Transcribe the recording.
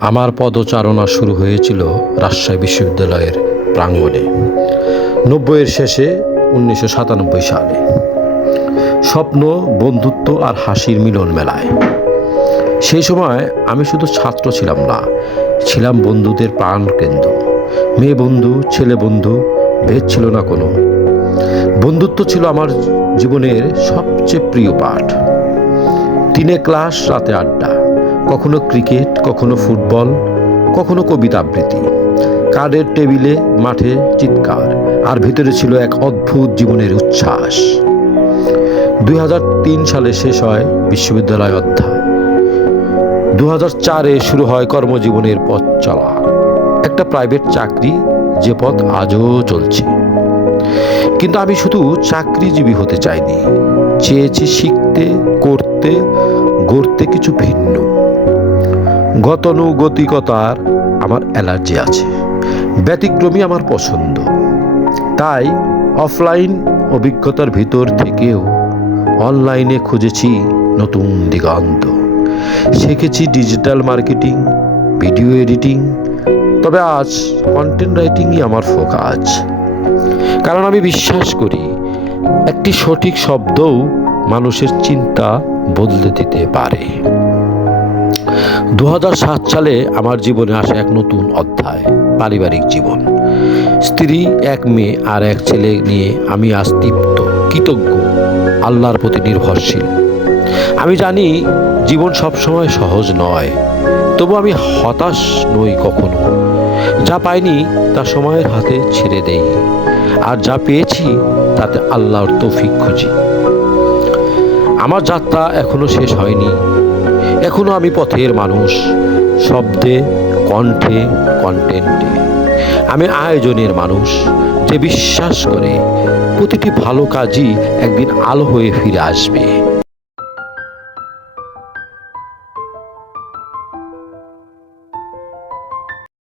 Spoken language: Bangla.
আমার পদচারণা শুরু হয়েছিল রাজশাহী বিশ্ববিদ্যালয়ের প্রাঙ্গণে, নব্বইয়ের শেষে উনিশশো সাতানব্বই সালে। স্বপ্ন, বন্ধুত্ব আর হাসির মিলন মেলায়। সেই সময় আমি শুধু ছাত্র ছিলাম না, ছিলাম বন্ধুদের প্রাণ কেন্দ্র। মেয়ে বন্ধু, ছেলে বন্ধু, ভেদ ছিল না কোনো। বন্ধুত্ব ছিল আমার জীবনের সবচেয়ে প্রিয় পাঠ। দিনে ক্লাস, রাতে আড্ডা। কখনো ক্রিকেট, কখনো ফুটবল, কখনো কবিতা আবৃত্তি। কার্ডের টেবিলে মাঠে চিৎকার, আর ভিতরে ছিল এক অদ্ভুত জীবনের উচ্ছ্বাস। দুই হাজার তিন সালে শেষ হয় বিশ্ববিদ্যালয় অধ্যায়। দু চারে শুরু হয় কর্মজীবনের পথ চলা। একটা প্রাইভেট চাকরি যে পথ আজও চলছে। কিন্তু আমি শুধু চাকরিজীবী হতে চাইনি, চেয়েছি শিখতে, করতে, গড়তে কিছু ভিন্ন। গতানুগতিকতার আমার অ্যালার্জি আছে। ব্যতিক্রমী আমার পছন্দ। তাই অফলাইন অভিজ্ঞতার ভিতর থেকেও অনলাইনে খুঁজেছি নতুন দিগন্ত। শিখেছি ডিজিটাল মার্কেটিং, ভিডিও এডিটিং, তবে আজ কন্টেন্ট রাইটিংই আমার ফোকাস। কারণ আমি বিশ্বাস করি, একটি সঠিক শব্দও মানুষের চিন্তা বদলে দিতে পারে। দুহাজার সাত সালে আমার জীবনে আসে এক নতুন অধ্যায়, পারিবারিক জীবন। স্ত্রী এক মেয়ে আর এক ছেলে নিয়ে আমি আজ তৃপ্ত, কৃতজ্ঞ, আল্লাহর প্রতি নির্ভরশীল। আমি জানি জীবন সবসময় সহজ নয়, তবু আমি হতাশ নই কখনো। যা পাইনি তা সময়ের হাতে ছেড়ে দেই, আর যা পেয়েছি তাতে আল্লাহর তৌফিক খুঁজি। আমার যাত্রা এখনও শেষ হয়নি। এখনও আমি পথের মানুষ, শব্দে, কণ্ঠে, কন্টেন্টে। আমি আয়োজনের মানুষ যে বিশ্বাস করে প্রতিটি ভালো কাজই একদিন আলো হয়ে ফিরে আসবে।